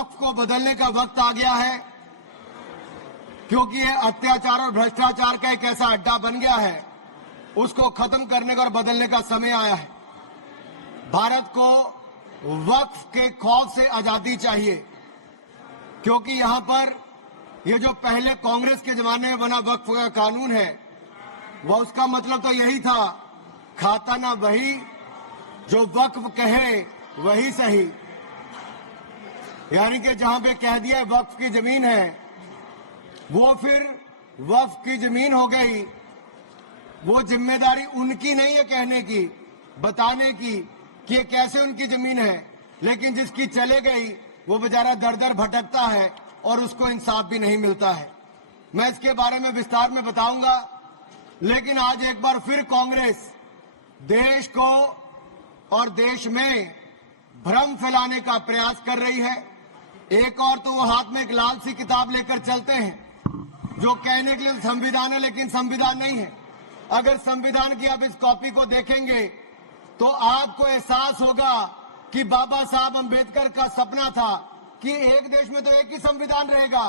वक्फ को बदलने का वक्त आ गया है, क्योंकि ये अत्याचार और भ्रष्टाचार का एक ऐसा अड्डा बन गया है। उसको खत्म करने का और बदलने का समय आया है। भारत को वक्फ के खौफ से आजादी चाहिए, क्योंकि यहां पर ये जो पहले कांग्रेस के जमाने में बना वक्फ का कानून है, वह उसका मतलब तो यही था, खाता ना वही जो वक्फ कहे वही सही। यानी कि जहां पे कह दिया वक्फ की जमीन है, वो फिर वक्फ की जमीन हो गई। वो जिम्मेदारी उनकी नहीं है कहने की, बताने की कि ये कैसे उनकी जमीन है, लेकिन जिसकी चले गई वो बेचारा दर दर भटकता है और उसको इंसाफ भी नहीं मिलता है। मैं इसके बारे में विस्तार में बताऊंगा, लेकिन आज एक बार फिर कांग्रेस देश को और देश में भ्रम फैलाने का प्रयास कर रही है। एक और तो वो हाथ में एक लाल सी किताब लेकर चलते हैं, जो कहने के लिए संविधान है लेकिन संविधान नहीं है। अगर संविधान की आप इस कॉपी को देखेंगे तो आपको एहसास होगा कि बाबा साहब अंबेडकर का सपना था कि एक देश में तो एक ही संविधान रहेगा।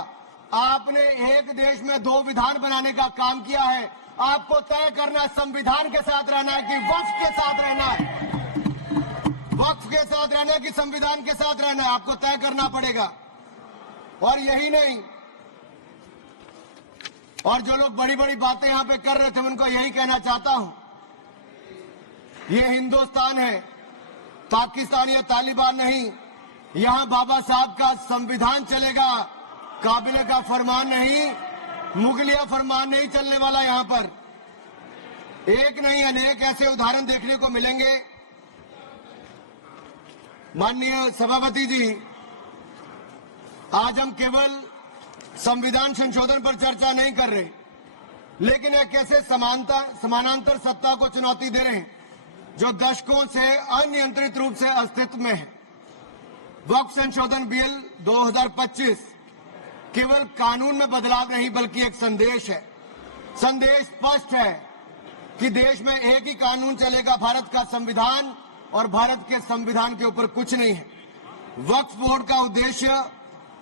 आपने एक देश में दो विधान बनाने का काम किया है। आपको तय करना संविधान के साथ रहना है कि वक्फ के साथ रहना है, वक्फ के साथ रहना है कि संविधान के साथ रहना है, आपको तय करना पड़ेगा। और यही नहीं, और जो लोग बड़ी बड़ी बातें यहां पे कर रहे थे, उनको यही कहना चाहता हूं, ये हिंदुस्तान है, पाकिस्तान या तालिबान नहीं। यहां बाबा साहब का संविधान चलेगा, काबिले का फरमान नहीं, मुगलिया फरमान नहीं चलने वाला। यहां पर एक नहीं अनेक ऐसे उदाहरण देखने को मिलेंगे। माननीय सभापति जी, आज हम केवल संविधान संशोधन पर चर्चा नहीं कर रहे, लेकिन एक ऐसे समानांतर सत्ता को चुनौती दे रहे हैं जो दशकों से अनियंत्रित रूप से अस्तित्व में है। वक्फ संशोधन बिल 2025 केवल कानून में बदलाव नहीं बल्कि एक संदेश है। संदेश स्पष्ट है कि देश में एक ही कानून चलेगा, भारत का संविधान, और भारत के संविधान के ऊपर कुछ नहीं है। वक्फ बोर्ड का उद्देश्य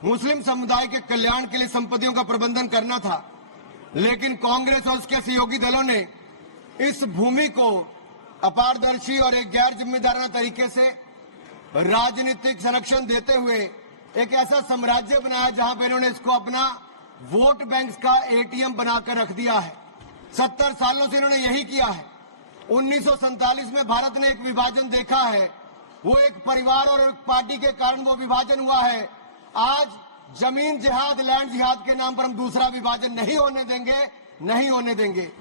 मुस्लिम समुदाय के कल्याण के लिए संपत्तियों का प्रबंधन करना था, लेकिन कांग्रेस और उसके सहयोगी दलों ने इस भूमि को अपारदर्शी और एक गैर जिम्मेदाराना तरीके से राजनीतिक संरक्षण देते हुए एक ऐसा साम्राज्य बनाया जहां पे इन्होंने इसको अपना वोट बैंक का एटीएम बनाकर रख दिया है। 70 सालों से इन्होंने यही किया है। 1947 में भारत ने एक विभाजन देखा है, वो एक परिवार और एक पार्टी के कारण वो विभाजन हुआ है। आज जमीन जिहाद, लैंड जिहाद के नाम पर हम दूसरा विभाजन नहीं होने देंगे, नहीं होने देंगे।